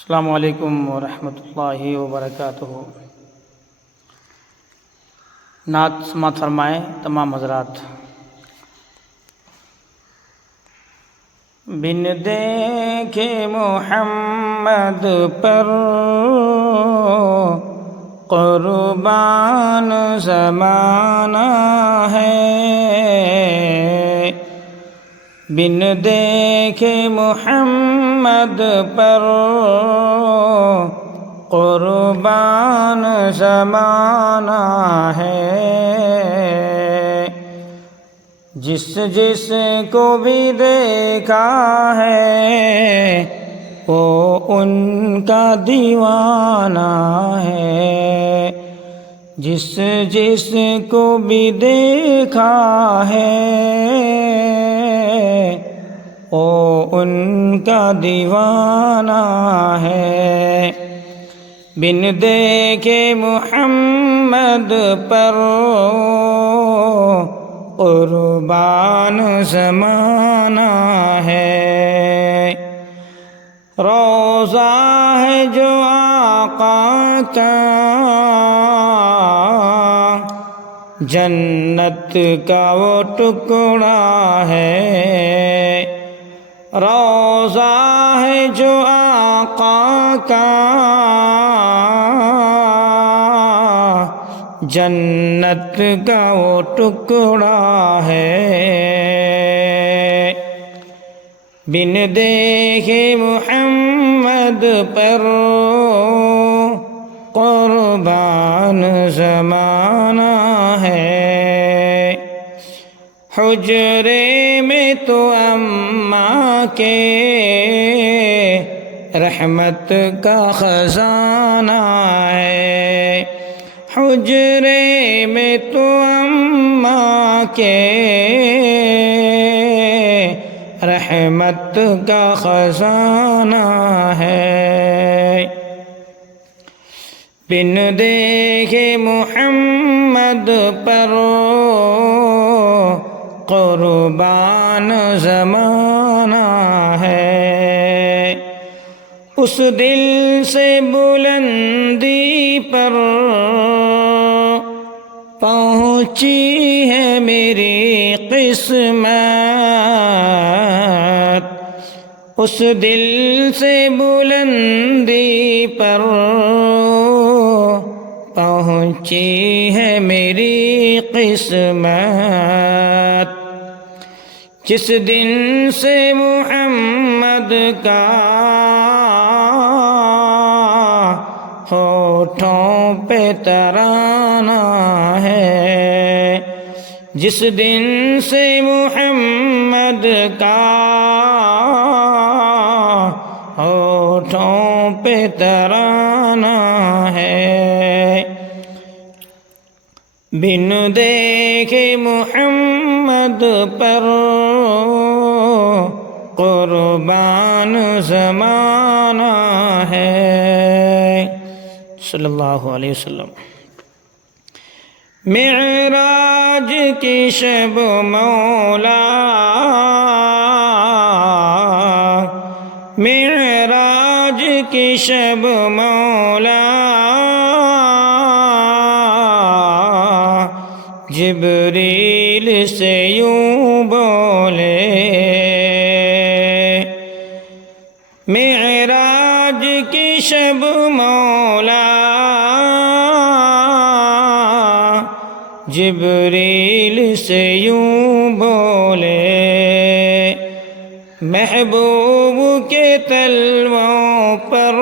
السلام علیکم ورحمۃ اللہ وبرکاتہ۔ نعت سماعت فرمائیں تمام حضرات۔ بن دیکھے محمد پر قربان زمانہ ہے، بن دیکھے محمد پر قربان زمانہ ہے، جس جس کو بھی دیکھا ہے وہ ان کا دیوانہ ہے، جس جس کو بھی دیکھا ہے وہ ان کا دیوانہ ہے۔ بن دیکھے محمد پر قربان زمانہ ہے، روضہ ہے جو آقا کا جنت کا وہ ٹکڑا ہے، روضہ ہے جو آقا کا جنت کا وہ ٹکڑا ہے۔ بن دیکھے محمد پر قربان زمانہ ہے، حجرے میں تو اماں کے رحمت کا خزانہ ہے، حجرے میں تو اماں کے رحمت کا خزانہ ہے۔ بن دیکھے محمد پر قربان زمانہ ہے، اس دل سے بلندی پر پہنچی ہے میری قسمت، اس دل سے بلندی پر پہنچی ہے میری قسمت، جس دن سے محمد کا ہونٹوں پہ ترانہ ہے، جس دن سے محمد کا ہونٹوں پہ ترانہ ہے۔ بن دیکھے محمد پر قربان زمانہ ہے، صلی اللہ علیہ وسلم۔ معراج کی شب مولا، معراج کی شب مولا جبریل سے یوں بولے، معراج کی شب مولا جبریل سے یوں بولے، محبوب کے تلووں پر